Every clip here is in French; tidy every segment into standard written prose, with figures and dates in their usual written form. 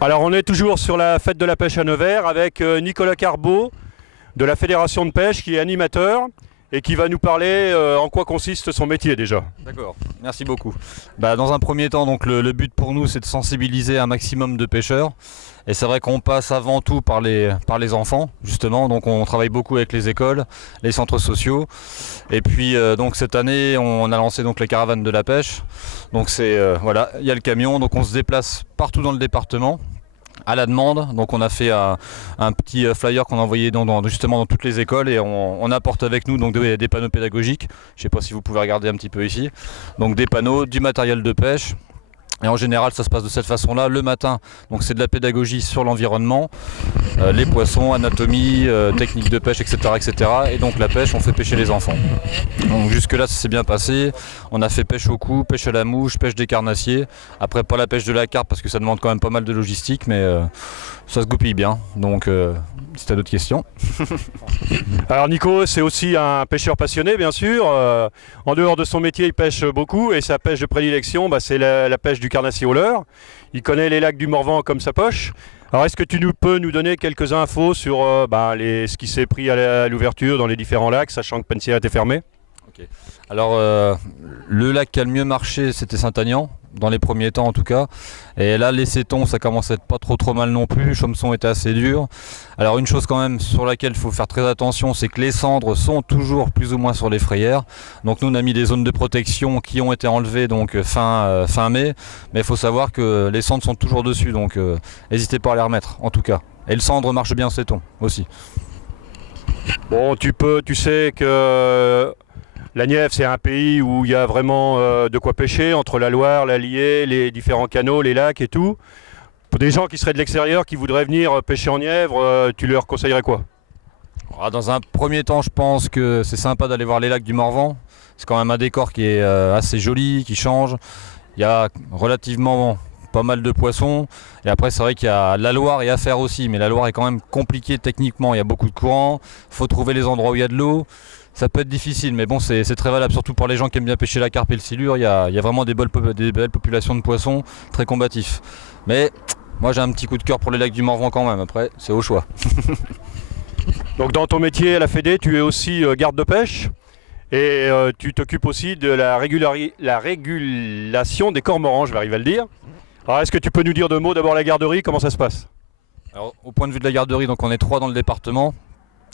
Alors on est toujours sur la fête de la pêche à Nevers avec Nicolas Carbeau de la Fédération de pêche qui est animateur et qui va nous parler en quoi consiste son métier déjà. D'accord, merci beaucoup. Dans un premier temps, donc, le but pour nous c'est de sensibiliser un maximum de pêcheurs. Et c'est vrai qu'on passe avant tout par les enfants, justement. Donc on travaille beaucoup avec les écoles, les centres sociaux. Et puis donc cette année, on a lancé donc les caravanes de la pêche. Donc voilà, il y a le camion, donc on se déplace partout dans le département à la demande. Donc on a fait un petit flyer qu'on a envoyé justement dans toutes les écoles et on apporte avec nous donc des panneaux pédagogiques. Je ne sais pas si vous pouvez regarder un petit peu ici. Donc des panneaux, du matériel de pêche. Et en général ça se passe de cette façon là le matin, donc c'est de la pédagogie sur l'environnement, les poissons, anatomie, technique de pêche, etc. Et donc la pêche, on fait pêcher les enfants. Donc jusque là ça s'est bien passé, on a fait pêche au cou, pêche à la mouche, pêche des carnassiers. Après pas la pêche de la carpe parce que ça demande quand même pas mal de logistique, mais ça se goupille bien. Donc si tu as d'autres questions. Alors Nico, c'est aussi un pêcheur passionné bien sûr. En dehors de son métier, il pêche beaucoup et sa pêche de prédilection, c'est la pêche du carnassier au leurre. Il connaît les lacs du Morvan comme sa poche. Alors est-ce que tu peux nous donner quelques infos sur ce qui s'est pris à l'ouverture dans les différents lacs, sachant que Pensière était fermé? Okay. Alors le lac qui a le mieux marché c'était Saint-Aignan, dans les premiers temps en tout cas. Et là les Sétons ça commence à être pas trop mal non plus, Chaumson était assez dur. Alors une chose quand même sur laquelle il faut faire très attention, c'est que les cendres sont toujours plus ou moins sur les frayères. Donc nous on a mis des zones de protection qui ont été enlevées donc fin mai. Mais il faut savoir que les cendres sont toujours dessus, donc n'hésitez pas à les remettre en tout cas. Et le cendre marche bien Séton aussi. Bon, tu sais que la Nièvre, c'est un pays où il y a vraiment de quoi pêcher, entre la Loire, l'Allier, les différents canaux, les lacs et tout. Pour des gens qui seraient de l'extérieur, qui voudraient venir pêcher en Nièvre, tu leur conseillerais quoi? Dans un premier temps, je pense que c'est sympa d'aller voir les lacs du Morvan. C'est quand même un décor qui est assez joli, qui change. Il y a relativement pas mal de poissons. Et après, c'est vrai qu'il y a la Loire et à faire aussi. Mais la Loire est quand même compliquée techniquement. Il y a beaucoup de courants. Il faut trouver les endroits où il y a de l'eau. Ça peut être difficile, mais bon, c'est très valable, surtout pour les gens qui aiment bien pêcher la carpe et le silure. Il y a vraiment des belles populations de poissons très combatifs. Mais moi, j'ai un petit coup de cœur pour les lacs du Morvan quand même. Après, c'est au choix. Donc dans ton métier à la Fédé, tu es aussi garde de pêche et tu t'occupes aussi de la régulation des cormorans, je vais arriver à le dire. Alors est-ce que tu peux nous dire deux mots, d'abord la garderie, comment ça se passe? Alors, au point de vue de la garderie, donc on est 3 dans le département,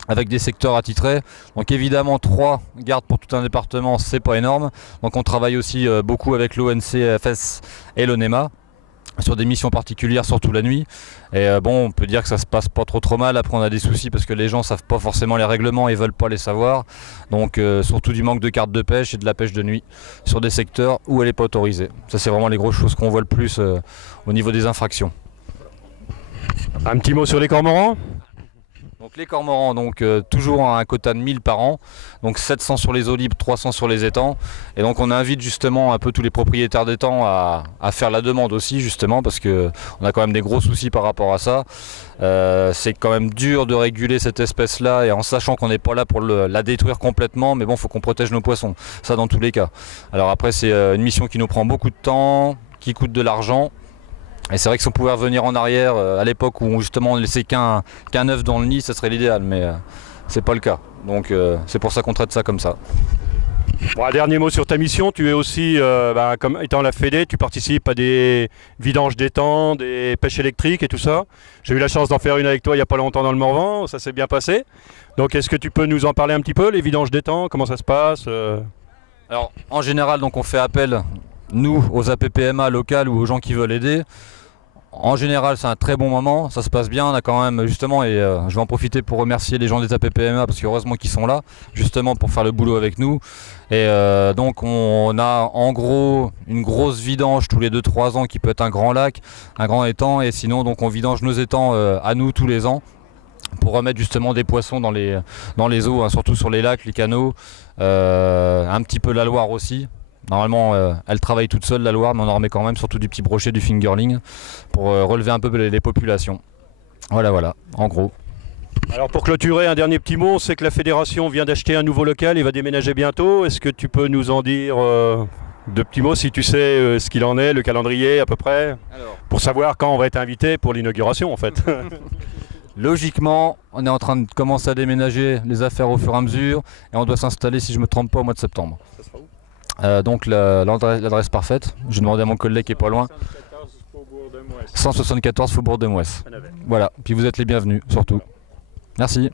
avec des secteurs attitrés. Donc évidemment 3 gardes pour tout un département, c'est pas énorme. Donc on travaille aussi beaucoup avec l'ONCFS et l'ONEMA sur des missions particulières, surtout la nuit. Et bon, on peut dire que ça se passe pas trop mal. Après on a des soucis parce que les gens savent pas forcément les règlements et veulent pas les savoir. Donc surtout du manque de cartes de pêche et de la pêche de nuit sur des secteurs où elle n'est pas autorisée. Ça c'est vraiment les grosses choses qu'on voit le plus au niveau des infractions. Un petit mot sur les cormorans? Donc les cormorans, toujours un quota de 1000 par an, donc 700 sur les eaux libres, 300 sur les étangs. Et donc on invite justement un peu tous les propriétaires d'étangs à faire la demande aussi, justement, parce qu'on a quand même des gros soucis par rapport à ça. C'est quand même dur de réguler cette espèce-là, et en sachant qu'on n'est pas là pour la détruire complètement, mais bon, il faut qu'on protège nos poissons, ça dans tous les cas. Alors après, c'est une mission qui nous prend beaucoup de temps, qui coûte de l'argent. Et c'est vrai que si on pouvait revenir en arrière à l'époque où justement on ne laissait qu'un œuf dans le nid, ça serait l'idéal, mais c'est pas le cas. Donc c'est pour ça qu'on traite ça comme ça. Bon, un dernier mot sur ta mission, tu es aussi, comme étant la Fédé, tu participes à des vidanges d'étangs, des pêches électriques et tout ça. J'ai eu la chance d'en faire une avec toi il n'y a pas longtemps dans le Morvan, ça s'est bien passé. Donc est-ce que tu peux nous en parler un petit peu, les vidanges d'étangs, comment ça se passe? Alors en général, donc on fait appel, nous, aux APPMA locales ou aux gens qui veulent aider. En général, c'est un très bon moment, ça se passe bien. On a quand même justement, et je vais en profiter pour remercier les gens des APPMA parce qu'heureusement qu'ils sont là, justement pour faire le boulot avec nous. Et donc on a en gros une grosse vidange tous les 2-3 ans qui peut être un grand lac, un grand étang, et sinon donc on vidange nos étangs à nous tous les ans pour remettre justement des poissons dans les eaux, hein, surtout sur les lacs, les canaux, un petit peu la Loire aussi. Normalement, elle travaille toute seule la Loire, mais on en remet quand même, surtout du petit brochet, du fingerling, pour relever un peu les populations. Voilà, en gros. Alors pour clôturer, un dernier petit mot, on sait que la fédération vient d'acheter un nouveau local et va déménager bientôt. Est-ce que tu peux nous en dire Deux petits mots si tu sais ce qu'il en est, le calendrier à peu près, pour savoir quand on va être invité pour l'inauguration en fait. Logiquement, on est en train de commencer à déménager les affaires au fur et à mesure et on doit s'installer, si je ne me trompe pas, au mois de septembre. Donc l'adresse parfaite, j'ai demandé à mon collègue qui est pas loin. 174 Faubourg de Mouesse. Voilà, puis vous êtes les bienvenus surtout. Merci.